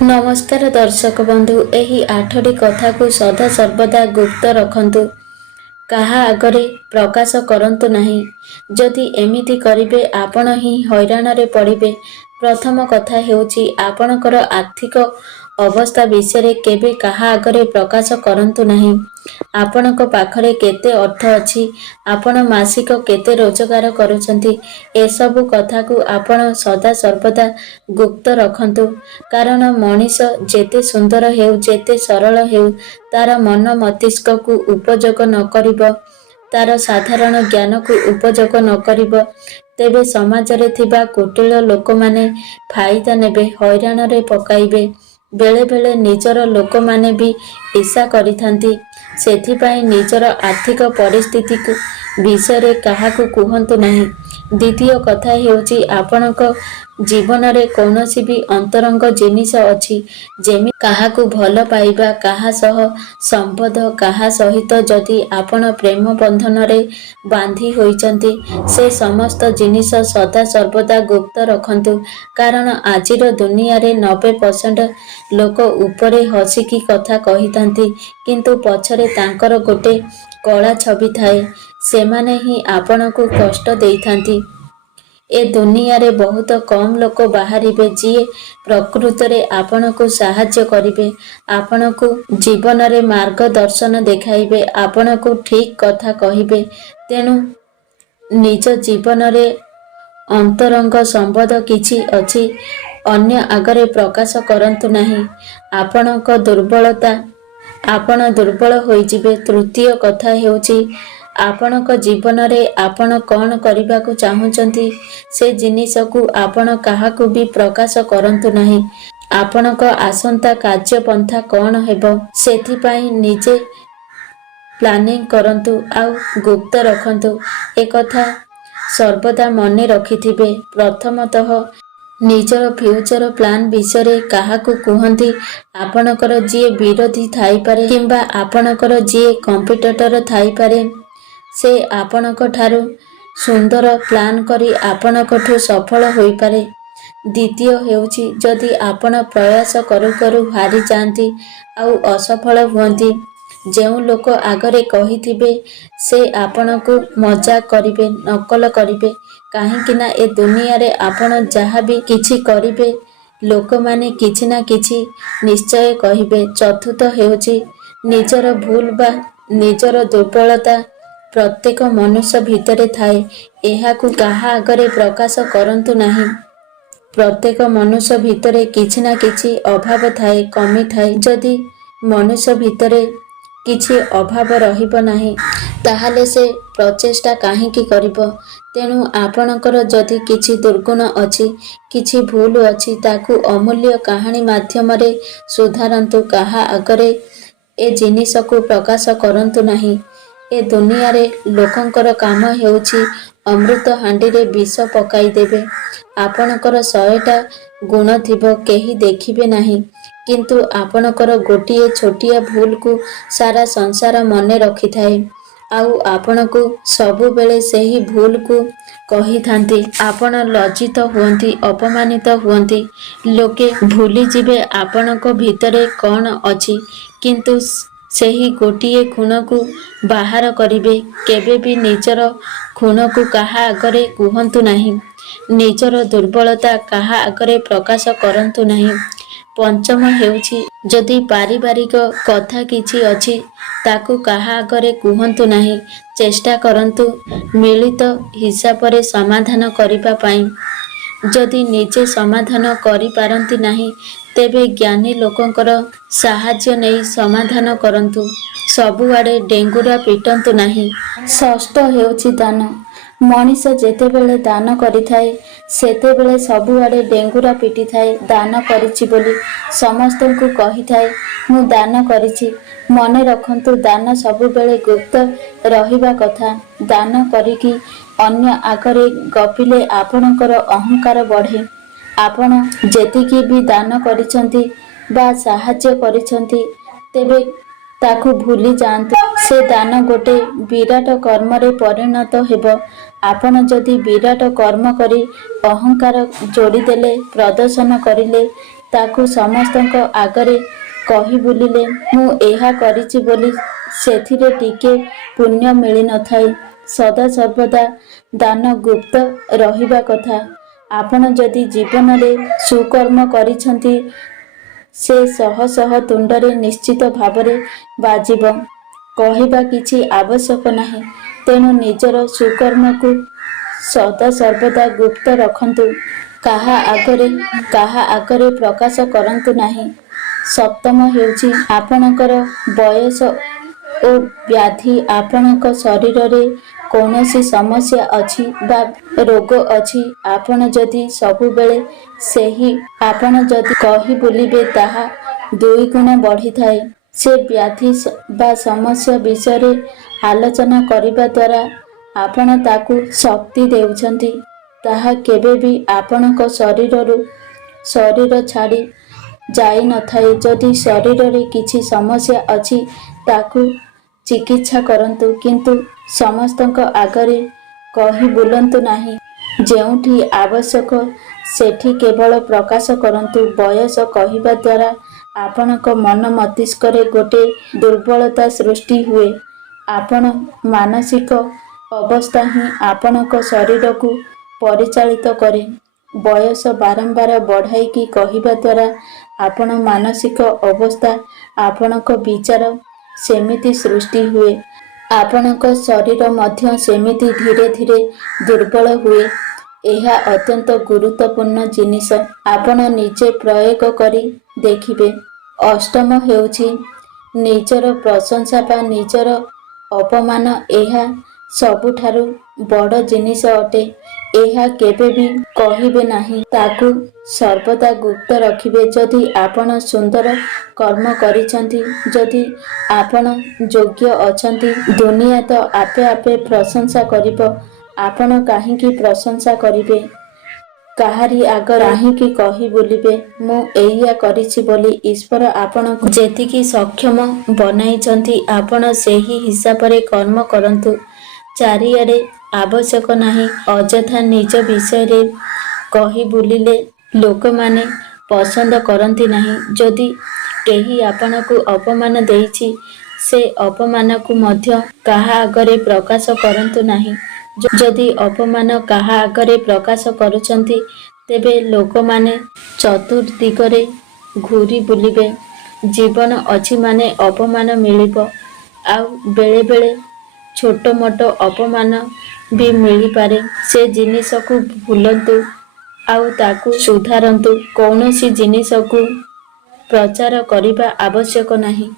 नमस्कार दर्शक बंधु, एही 8टी कथा को सदा सर्वदा गुप्त रखंतु, काहा आगरे प्रकाश करंतु नहीं। जदि एमिति करिबे आपण ही हैरान रे पड़िबे। प्रथम कथा हेउची आपणकर आर्थिक अवस्था विषय केबे काहा आगरे प्रकाश करंतु नहीं। आपणक पाखरे केते अर्थ अछि, आपण मासिक केते रोजगार करुछंती, एसबु कथा को आपण सदा सर्वदा गुप्त रखंतु। कारण मनीष जेते सुंदर हेउ, जेते सरल हेउ, तार मन मस्तिष्क को उपयोग न करिब, तार साधारण ज्ञान को उपयोग न करिब, तेबे समाज रे थिबा कुटिल लोक माने फायदा नेबे, हैरान रे पकाइबे। बेले बेले निजर लोक माने भी ईर्षा करिथांती। सेथिपाई निजर आर्थिक परिस्थिति को विषय काहाकू कुहंतु नहीं। द्वितीय कथा हेउची आपणक जीवन रे कौनसी भी अंतरंग जिनिस अछि, जेमि काहाकू भल पाइबा, काहा सह संबंध, काहा सहित जदि आपण प्रेम बंधन रे बांधी होइचंती, से समस्त जिनिस सदा सर्वदा गुप्त रखंतु। कारण आजिर दुनिया रे 90% लोक उपरे हसिकी कथा कहिथांती, किंतु पछरे तांकर गोटे कला छवि थाए। सेमाने ही आपणकू कष्ट देइथांती। ए दुनिया रे बहुत कम लोक बाहरिबे जिए प्रकृत रे आपणकू साहाय्य करिबे, आपणकू जीवन रे मार्गदर्शन देखाइबे, आपणकू ठीक कथा कहिबे। तेणु निज जीवन रे अंतरंग संबंध किछि अछि, अन्य आगरे प्रकाश करंतु नहीं। आपणक दुर्बलता, आपण दुर्बल होइजिबे। तृतीय कथा हेउची आपणक जीवन रे आपण कौन करिबाकू चाहुचंती, से जिनिस को आपण काहाकू भी प्रकाश करंतु नहीं। आपणक आसंता कार्य पंथा कौन हेबो, सेथिपाई निजे प्लानिंग करंतु आउ गुप्त रखंतु। एक कथा सर्वदा मने रखिथिबे। प्रथमतः निजर फ्यूचर प्लान विषय काहाकू कुहंती। आपणकर जिए विरोधी थाई पारे किंबा आपणकर जिए कॉम्पिटिटर थाई पारे, से आपणक ठारू सुंदर प्लान करी आपणकठू सफल होई पारे। द्वितीय हेउची जदि आपण प्रयास करू करू हारी जांती आउ असफल हुअंती, जेउ लोक आगरे कहिथिबे से आपणकू मजाक करिबे, नकल करिबे। काहेकि ना ए दुनिया रे आपण जहा भी किछि करिबे, लोक माने किछि ना किछि निश्चय कहिबे। चतुर्थ हेउची निजर भूल बा निजर दुर्बलता प्रत्येक मनुष्य भितरे थाए, एहाकू काहा आगरे प्रकाश करंतु नहीं। प्रत्येक मनुष्य भितरे किछि ना किछि अभाव थाए, कमी थाए। जदि मनुष्य भितरे किछि अभाव रहिब नाही, ताहाले से प्रचेष्टा काहींकी करिब। तेणु आपणकर जदि किछि दुर्गुण अछि, किछि भूल अछि, ताकू अमूल्य कहानी माध्यम रे सुधारंतु। काहा आगरे ए जिनिस को प्रकाश करंतु नहीं। ए दुनिया रे लोकंकर काम हेउची अमृत हांडी रे विष पकाई देबे। आपणकर 100टा गुण थिबो, केही देखिबे नाही, किंतु आपणकर गोटिए छोटिया भूल को सारा संसार मने रखिथाए, आउ आपणकू सबु बेले सेही भूल को कहिथांती। आपण लज्जित हुअंती, अपमानित हुअंती। लोके भूली जिबे आपणक भितरे कौन अछि, किंतु सेही गोटिए खुण को बाहर करिबे। केबे भी निजर खुण को काहा आगरे कुहंतु नहीं। निजर दुर्बलता काहा आगरे प्रकाश करंतु नहीं। पंचम हेउची जदि पारिवारिक कथा किछि अछि, ताकू काहा आगरे कुहंतु नहीं। चेष्टा करंतु मिलित हिसाब रे समाधान करिबा पाई। जदि निजे समाधान करि पारंती नाही, तेबे ज्ञानी लोकंकर साहाय्य नेई समाधान करंतु। सबुआडे डेंगुरा पिटंतु नाही। षष्ठ हेउची दान। मनीष जेतेबेले दान करिथाए, सेतेबेले सबुआडे डेंगुरा पिटी थाए। दान करिछि बोली समस्तंकु कहिथाए, मु दान करिछि। मने रखंतु, दान सबुबेले गुप्त रहिबा कथा। दान करिकी अन्य आगरे गपिले आपणकर अहंकार बढ़े। आपण जेतिकी भी दान करिछंती बा साहाय्य करिछंती, तेबे ताकू भूली जांतु। से दान गोटे विराट कर्म रे परिणत हेबो। आपण जदि विराट कर्म करी अहंकार जोड़ी देले, प्रदर्शन करिले, ତାକୁ ସମସ୍ତଙ୍କ ଆଗରେ କହି ବୁଲିଲେ ମୁଁ ଏହା କରିଛି ବୋଲି ସେଥିରେ ଟିକେ ପୁଣ୍ୟ ମିଳିନଥାଏ। ସଦାସର୍ବଦା ଦାନ ଗୁପ୍ତ ରହିବା କଥା। ଆପଣ ଯଦି ଜୀବନରେ ସୁକର୍ମ କରିଛନ୍ତି ସେ ଶହ ଶହ ତୁଣ୍ଡରେ ନିଶ୍ଚିତ ଭାବରେ ବାଜିବ। କହିବା କିଛି ଆବଶ୍ୟକ ନାହିଁ। ତେଣୁ ନିଜର ସୁକର୍ମକୁ ସଦାସର୍ବଦା ଗୁପ୍ତ ରଖନ୍ତୁ। କାହା ଆଗରେ ପ୍ରକାଶ କରନ୍ତୁ ନାହିଁ। ସପ୍ତମ ହେଉଛି ଆପଣଙ୍କର ବୟସ ଓ ବ୍ୟାଧି। ଆପଣଙ୍କ ଶରୀରରେ କୌଣସି ସମସ୍ୟା ଅଛି ବା ରୋଗ ଅଛି, ଆପଣ ଯଦି ସବୁବେଳେ ଆପଣ ଯଦି କହି ବୁଲିବେ ତାହା ଦୁଇଗୁଣ ବଢ଼ିଥାଏ। ସେ ବ୍ୟାଧି ବା ସମସ୍ୟା ବିଷୟରେ ଆଲୋଚନା କରିବା ଦ୍ୱାରା ଆପଣ ତାକୁ ଶକ୍ତି ଦେଉଛନ୍ତି। ତାହା କେବେ ବି ଆପଣଙ୍କ ଶରୀର ଛାଡ଼ି ଯାଇନଥାଏ। ଯଦି ଶରୀରରେ କିଛି ସମସ୍ୟା ଅଛି ତାକୁ ଚିକିତ୍ସା କରନ୍ତୁ, କିନ୍ତୁ ସମସ୍ତଙ୍କ ଆଗରେ କହି ବୁଲନ୍ତୁ ନାହିଁ। ଯେଉଁଠି ଆବଶ୍ୟକ ସେଠି କେବଳ ପ୍ରକାଶ କରନ୍ତୁ। ବୟସ କହିବା ଦ୍ୱାରା ଆପଣଙ୍କ ମନ ମସ୍ତିଷ୍କରେ ଗୋଟିଏ ଦୁର୍ବଳତା ସୃଷ୍ଟି ହୁଏ। ଆପଣ ମାନସିକ ଅବସ୍ଥା ହିଁ ଆପଣଙ୍କ ଶରୀରକୁ ପରିଚାଳିତ କରେ। ବୟସ ବାରମ୍ବାର ବଢ଼ାଇକି କହିବା ଦ୍ୱାରା ଆପଣ ମାନସିକ ଅବସ୍ଥା ଆପଣଙ୍କ ବିଚାର ସେମିତି ସୃଷ୍ଟି ହୁଏ। ଆପଣଙ୍କ ଶରୀର ମଧ୍ୟ ସେମିତି ଧୀରେ ଧୀରେ ଦୁର୍ବଳ ହୁଏ। ଏହା ଅତ୍ୟନ୍ତ ଗୁରୁତ୍ୱପୂର୍ଣ୍ଣ ଜିନିଷ। ଆପଣ ନିଜେ ପ୍ରୟୋଗ କରି ଦେଖିବେ। ଅଷ୍ଟମ ହେଉଛି ନିଜର ପ୍ରଶଂସା ବା ନିଜର ଅପମାନ। ଏହା ସବୁଠାରୁ ବଡ଼ ଜିନିଷ ଅଟେ। ଏହା କେବେ ବି କହିବେ ନାହିଁ। ତାକୁ ସର୍ବଦା ଗୁପ୍ତ ରଖିବେ। ଯଦି ଆପଣ ସୁନ୍ଦର କର୍ମ କରିଛନ୍ତି, ଯଦି ଆପଣ ଯୋଗ୍ୟ ଅଛନ୍ତି, ଦୁନିଆ ତ ଆପେ ଆପେ ପ୍ରଶଂସା କରିବ। ଆପଣ କାହିଁକି ପ୍ରଶଂସା କରିବେ? କାହାରି ଆଗରେ କାହିଁକି କହି ବୁଲିବେ ମୁଁ ଏଇଆ କରିଛି ବୋଲି? ଈଶ୍ୱର ଆପଣଙ୍କୁ ଯେତିକି ସକ୍ଷମ ବନାଇଛନ୍ତି ଆପଣ ସେହି ହିସାବରେ କର୍ମ କରନ୍ତୁ। ଚାରିଆଡ଼େ ଆବଶ୍ୟକ ନାହିଁ ଅଯଥା ନିଜ ବିଷୟରେ କହି ବୁଲିଲେ ଲୋକମାନେ ପସନ୍ଦ କରନ୍ତି ନାହିଁ। ଯଦି କେହି ଆପଣଙ୍କୁ ଅପମାନ ଦେଇଛି ସେ ଅପମାନକୁ ମଧ୍ୟ କାହା ଆଗରେ ପ୍ରକାଶ କରନ୍ତୁ ନାହିଁ। ଯଦି ଅପମାନ କାହା ଆଗରେ ପ୍ରକାଶ କରୁଛନ୍ତି ତେବେ ଲୋକମାନେ ଚତୁର୍ଦିଗରେ ଘୂରି ବୁଲିବେ। ଜୀବନ ଅଛି ମାନେ ଅପମାନ ମିଳିବ। ଆଉ ବେଳେ ବେଳେ ଛୋଟ ମୋଟ ଅପମାନ ବି ମିଳିପାରେ। ସେ ଜିନିଷକୁ ଭୁଲନ୍ତୁ ଆଉ ତାକୁ ସୁଧାରନ୍ତୁ। କୌଣସି ଜିନିଷକୁ ପ୍ରଚାର କରିବା ଆବଶ୍ୟକ ନାହିଁ।